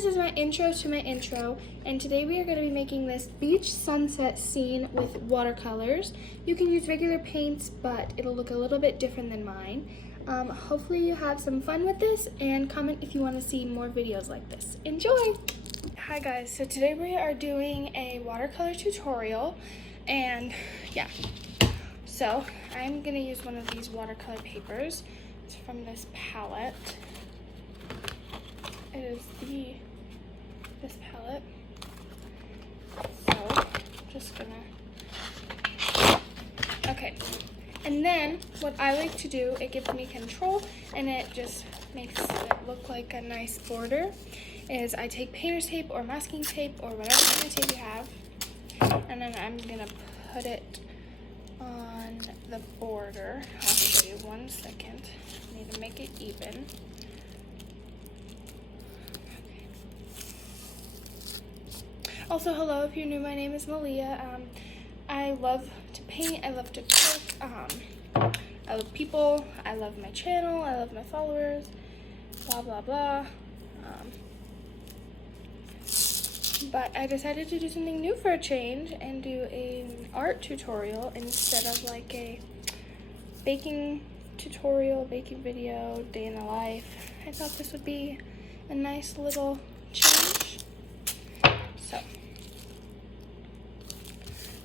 this is my intro to my intro, and today we are going to be making this beach sunset scene with watercolors. You can use regular paints, but it'll look a little bit different than mine. Hopefully you have some fun with this, and comment if you want to see more videos like this. Enjoy! Hi guys, so today we are doing a watercolor tutorial, and yeah, so I'm going to use one of these watercolor papers. It's from this palette. It is this palette. So, just gonna, okay. And then, what I like to do, it gives me control, and it just makes it look like a nice border, is I take painter's tape or masking tape or whatever kind of tape you have, and then I'm gonna put it on the border. I'll show you 1 second. I need to make it even. Also, hello, if you're new, my name is Malia. I love to paint, I love to cook, I love people, I love my channel, I love my followers, blah, blah, blah. But I decided to do something new for a change and do an art tutorial instead of like a baking tutorial, baking video, day in the life. I thought this would be a nice little change. So,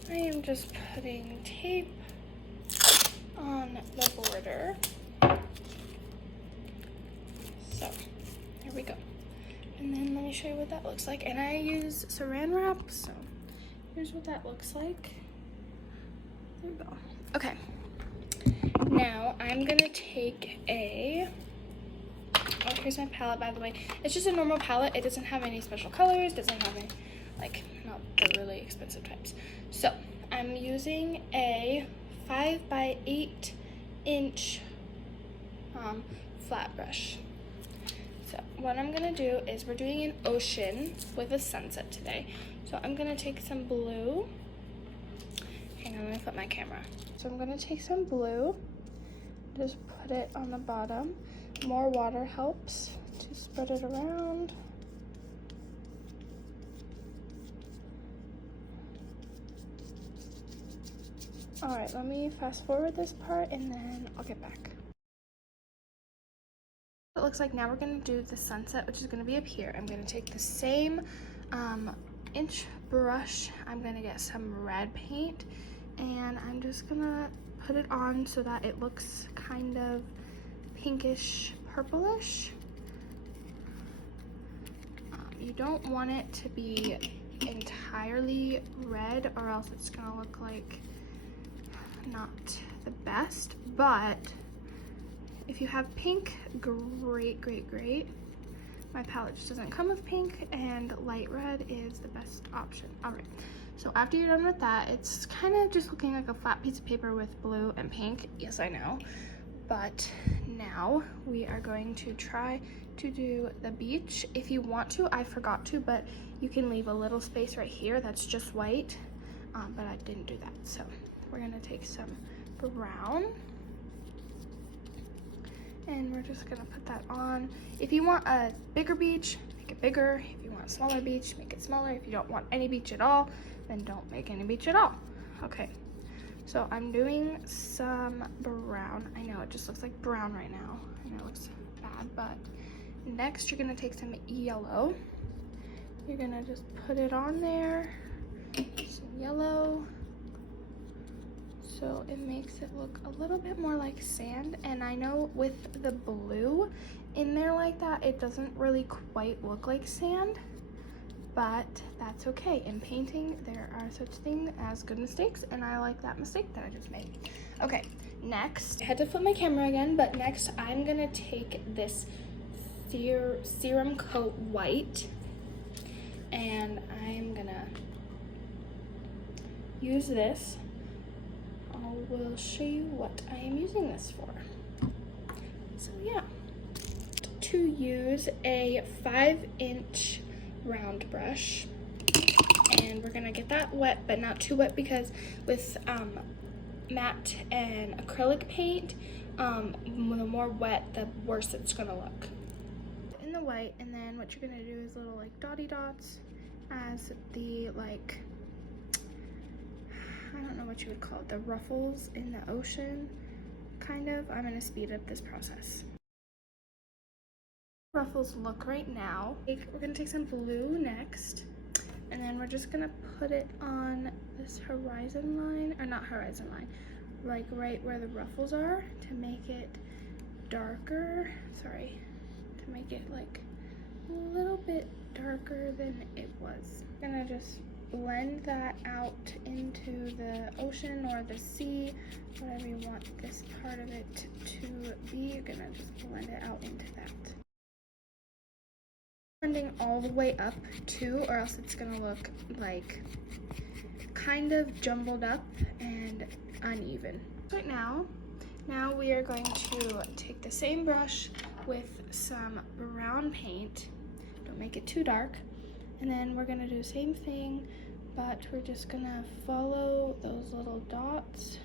I am just putting tape on the border. So, there we go. And then let me show you what that looks like. And I use saran wrap, so here's what that looks like. There we go. Okay. Now, I'm gonna take a, oh, here's my palette, by the way. It's just a normal palette. It doesn't have any special colors, doesn't have any, like, not the really expensive types. So, I'm using a 5 by 8 inch flat brush. So, what I'm gonna do is, we're doing an ocean with a sunset today. So, I'm gonna take some blue. Hang on, I'm gonna put my camera. So, I'm gonna take some blue, just put it on the bottom. More water helps to spread it around. Alright, let me fast forward this part and then I'll get back. It looks like now we're going to do the sunset, which is going to be up here. I'm going to take the same inch brush. I'm going to get some red paint and I'm just going to put it on so that it looks kind of pinkish purplish. You don't want it to be entirely red or else it's going to look like not the best, but if you have pink, great, great, great. My palette just doesn't come with pink, and light red is the best option. All right, so after you're done with that, it's kind of just looking like a flat piece of paper with blue and pink. Yes, I know. But now we are going to try to do the beach. If you want to, I forgot to, but you can leave a little space right here that's just white, but I didn't do that. So we're gonna take some brown and we're just gonna put that on. If you want a bigger beach, make it bigger. If you want a smaller beach, make it smaller. If you don't want any beach at all, then don't make any beach at all. Okay, so I'm doing some brown. I know it just looks like brown right now. I know it looks bad, but next you're gonna take some yellow. You're gonna just put it on there, some yellow. So it makes it look a little bit more like sand, and I know with the blue in there like that, it doesn't really quite look like sand, but that's okay. In painting, there are such things as good mistakes, and I like that mistake that I just made. Okay, next, I had to flip my camera again, but next I'm gonna take this serum coat white, and I'm gonna use this. I will show you what I am using this for. So yeah, to use a 5-inch round brush, and we're gonna get that wet, but not too wet, because with matte and acrylic paint, the more wet, the worse it's gonna look. In the white, and then what you're gonna do is little like dotty dots as the like, I don't know what you would call it, the ruffles in the ocean, kind of. I'm gonna speed up this process. Ruffles look right now. We're gonna take some blue next, and then we're just gonna put it on this horizon line, or not horizon line, like right where the ruffles are, to make it darker. Sorry, to make it like a little bit darker than it was. I'm gonna just blend that out into the ocean or the sea, whatever you want this part of it to be. You're gonna just blend it out into that. Blending all the way up too, or else it's gonna look like kind of jumbled up and uneven. Right now we are going to take the same brush with some brown paint. Don't make it too dark. And then we're gonna do the same thing, but we're just gonna follow those little dots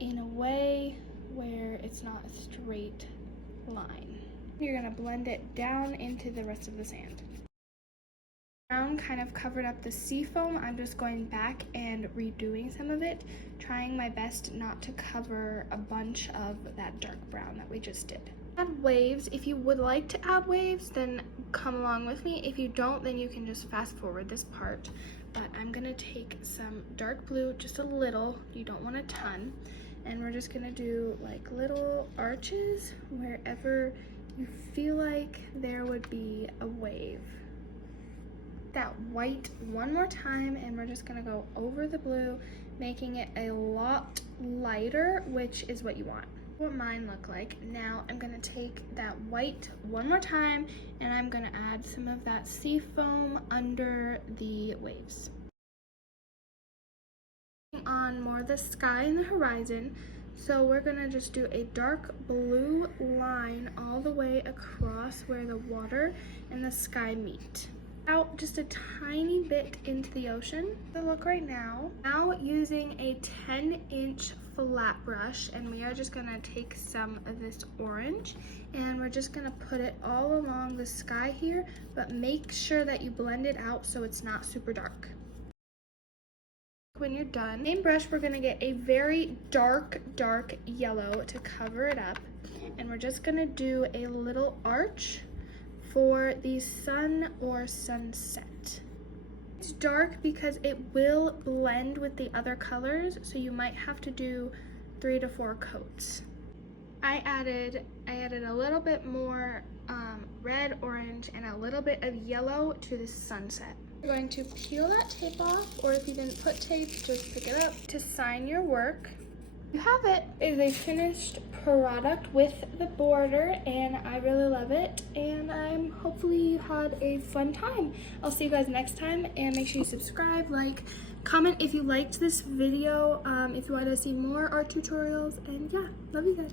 in a way where it's not a straight line. You're gonna blend it down into the rest of the sand. Brown kind of covered up the sea foam. I'm just going back and redoing some of it, trying my best not to cover a bunch of that dark brown that we just did. Add waves. If you would like to add waves, then come along with me. If you don't, then you can just fast forward this part. But I'm gonna take some dark blue, just a little, you don't want a ton, and we're just gonna do like little arches wherever you feel like there would be a wave. That white one more time, and we're just gonna go over the blue, making it a lot lighter, which is what you want. What mine look like. Now I'm gonna take that white one more time, and I'm gonna add some of that sea foam under the waves. On more of the sky and the horizon, so we're gonna just do a dark blue line all the way across where the water and the sky meet. Out just a tiny bit into the ocean. So look right now. Now using a 10-inch flat brush, and we are just gonna take some of this orange, and we're just gonna put it all along the sky here, but make sure that you blend it out so it's not super dark. When you're done, same brush, we're gonna get a very dark yellow to cover it up, and we're just gonna do a little arch for the sun or sunset. It's dark because it will blend with the other colors, so you might have to do 3 to 4 coats. I added a little bit more red, orange, and a little bit of yellow to the sunset. You're going to peel that tape off, or if you didn't put tape, just pick it up. To sign your work, you have it. It is a finished product with the border, and I really love it, and hopefully you had a fun time. I'll see you guys next time, and make sure you subscribe, like, comment if you liked this video, if you want to see more art tutorials, and yeah, love you guys.